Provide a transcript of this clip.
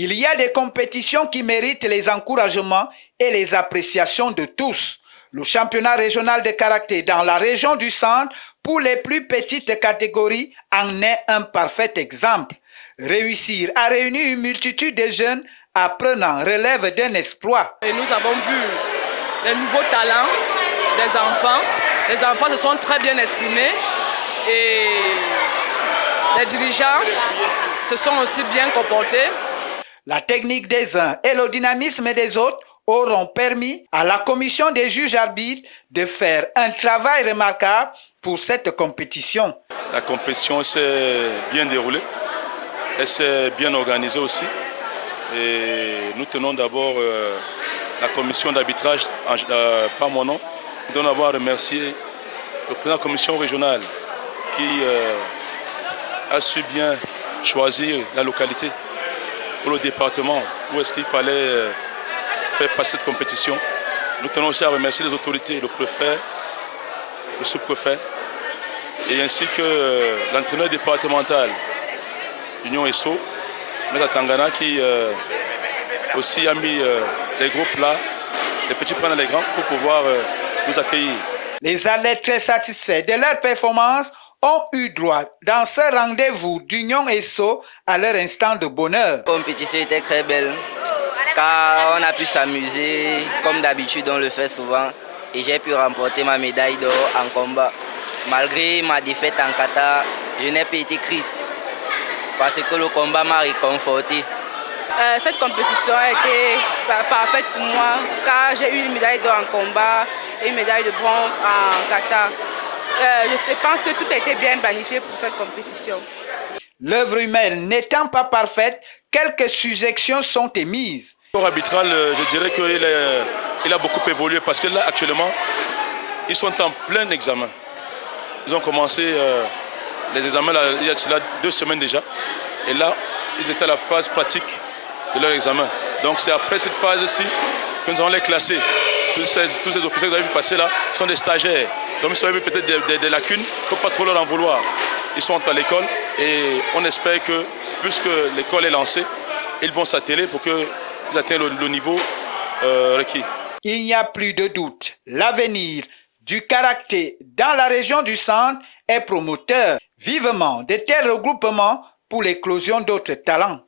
Il y a des compétitions qui méritent les encouragements et les appréciations de tous. Le championnat régional de karaté dans la région du Centre pour les plus petites catégories en est un parfait exemple. Réussir à réunir une multitude de jeunes apprenants relève d'un exploit. Et nous avons vu les nouveaux talents des enfants. Les enfants se sont très bien exprimés et les dirigeants se sont aussi bien comportés. La technique des uns et le dynamisme des autres auront permis à la commission des juges arbitres de faire un travail remarquable pour cette compétition. La compétition s'est bien déroulée, elle s'est bien organisée aussi. Et nous tenons d'abord la commission d'arbitrage, par mon nom, nous devons d'abord remercier le président de la commission régionale qui a su bien choisir la localité pour le département où est-ce qu'il fallait faire passer cette compétition. Nous tenons aussi à remercier les autorités, le préfet, le sous-préfet, et ainsi que l'entraîneur départemental d'Union ESSO, M. Tangana, qui aussi a mis les gros plats, les petits plats dans les grands pour pouvoir nous accueillir. Les athlètes très satisfaits de leur performance ont eu droit dans ce rendez-vous d'Union ESSO à leur instant de bonheur. La compétition était très belle car on a pu s'amuser comme d'habitude, on le fait souvent, et j'ai pu remporter ma médaille d'or en combat. Malgré ma défaite en kata, je n'ai pas été triste parce que le combat m'a réconforté. Cette compétition a été parfaite pour moi car j'ai eu une médaille d'or en combat et une médaille de bronze en kata. Je pense que tout a été bien planifié pour cette compétition. L'œuvre humaine n'étant pas parfaite, quelques suggestions sont émises. Le corps arbitral, je dirais qu'il a beaucoup évolué parce que là, actuellement, ils sont en plein examen. Ils ont commencé les examens là, il y a 2 semaines déjà. Et là, ils étaient à la phase pratique de leur examen. Donc c'est après cette phase-ci que nous allons les classer. Tous ces officiers que vous avez vu passer là sont des stagiaires. Donc ils ont eu peut-être des lacunes, il ne faut pas trop leur en vouloir. Ils sont à l'école et on espère que, puisque l'école est lancée, ils vont s'atteler pour qu'ils atteignent le niveau requis. Il n'y a plus de doute, l'avenir du karaté dans la région du Centre est promoteur vivement de tels regroupements pour l'éclosion d'autres talents.